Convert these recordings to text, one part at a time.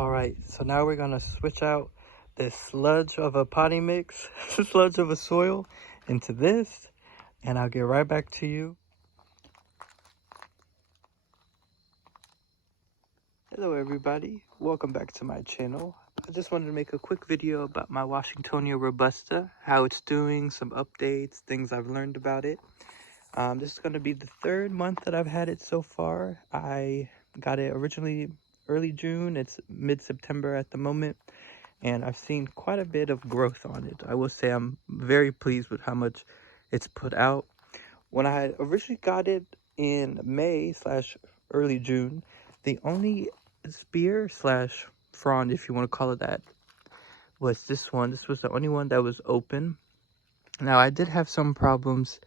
All right, so now we're gonna switch out this sludge of a potting mix, sludge of a soil, into this, and I'll get right back to you. Hello everybody, welcome back to my channel. I just wanted to make a quick video about my Washingtonia Robusta, how it's doing, some updates, things I've learned about it. This is going to be the third month that I've had it so far. I got it originally early June, it's mid-September at the moment, and I've seen quite a bit of growth on it. I will say I'm very pleased with how much it's put out. When I originally got it in May/early June, the only spear slash frond, if you want to call it that, was this one. This was the only one that was open. Now I did have some problems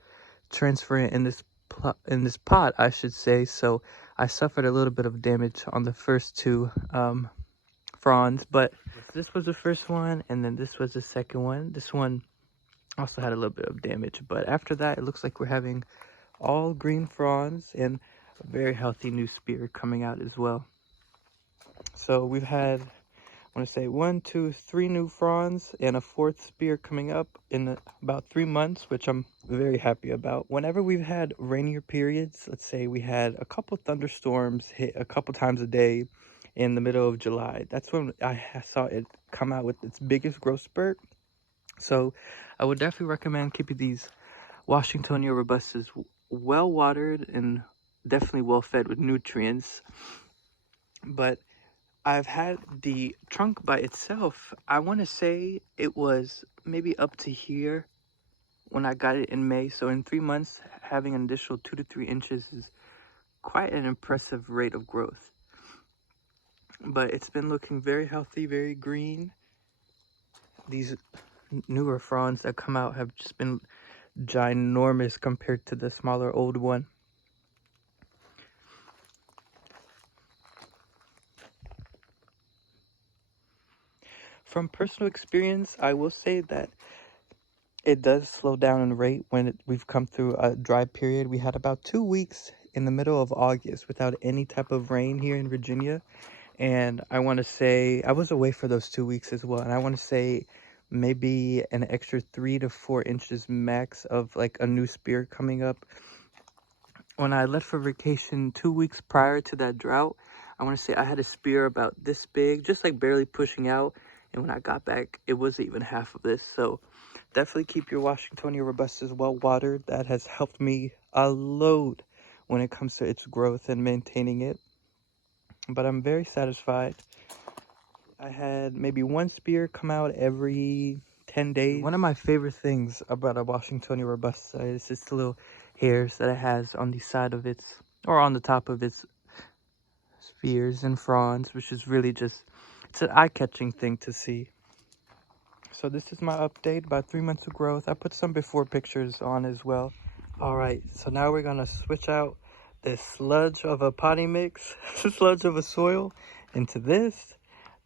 transferring in this pot, I should say, so I suffered a little bit of damage on the first two fronds, but this was the first one, and then this was the second one. This one also had a little bit of damage, but after that it looks like we're having all green fronds and a very healthy new spear coming out as well. So we've had, I want to say 1, 2, 3 new fronds and a 4th spear coming up in about 3 months, which I'm very happy about. Whenever we've had rainier periods, let's say we had a couple thunderstorms hit a couple times a day in the middle of July, that's when I saw it come out with its biggest growth spurt. So I would definitely recommend keeping these Washingtonia Robustas well watered and definitely well fed with nutrients. But I've had the trunk by itself, I want to say it was maybe up to here when I got it in May. So in 3 months, having an additional 2 to 3 inches is quite an impressive rate of growth. But it's been looking very healthy, very green. These newer fronds that come out have just been ginormous compared to the smaller old one. From personal experience, I will say that it does slow down in rate when we've come through a dry period. We had about 2 weeks in the middle of August without any type of rain here in Virginia. And I want to say, I was away for those 2 weeks as well. And I want to say maybe an extra 3 to 4 inches max of like a new spear coming up. When I left for vacation 2 weeks prior to that drought, I want to say I had a spear about this big, just like barely pushing out. And when I got back, it wasn't even half of this. So definitely keep your Washingtonia Robustas well watered. That has helped me a load when it comes to its growth and maintaining it. But I'm very satisfied. I had maybe 1 spear come out every 10 days. One of my favorite things about a Washingtonia Robusta is just the little hairs that it has on the side of its, or on the top of its spears and fronds, which is really just, it's an eye-catching thing to see. So this is my update, about 3 months of growth. I put some before pictures on as well. All right, so now we're gonna switch out this sludge of a potting mix, sludge of a soil, into this,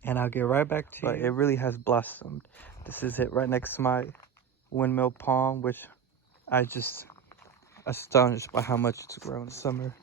and I'll get right back to you. But it really has blossomed. This is it right next to my windmill palm, which I just astonished by how much it's grown this summer.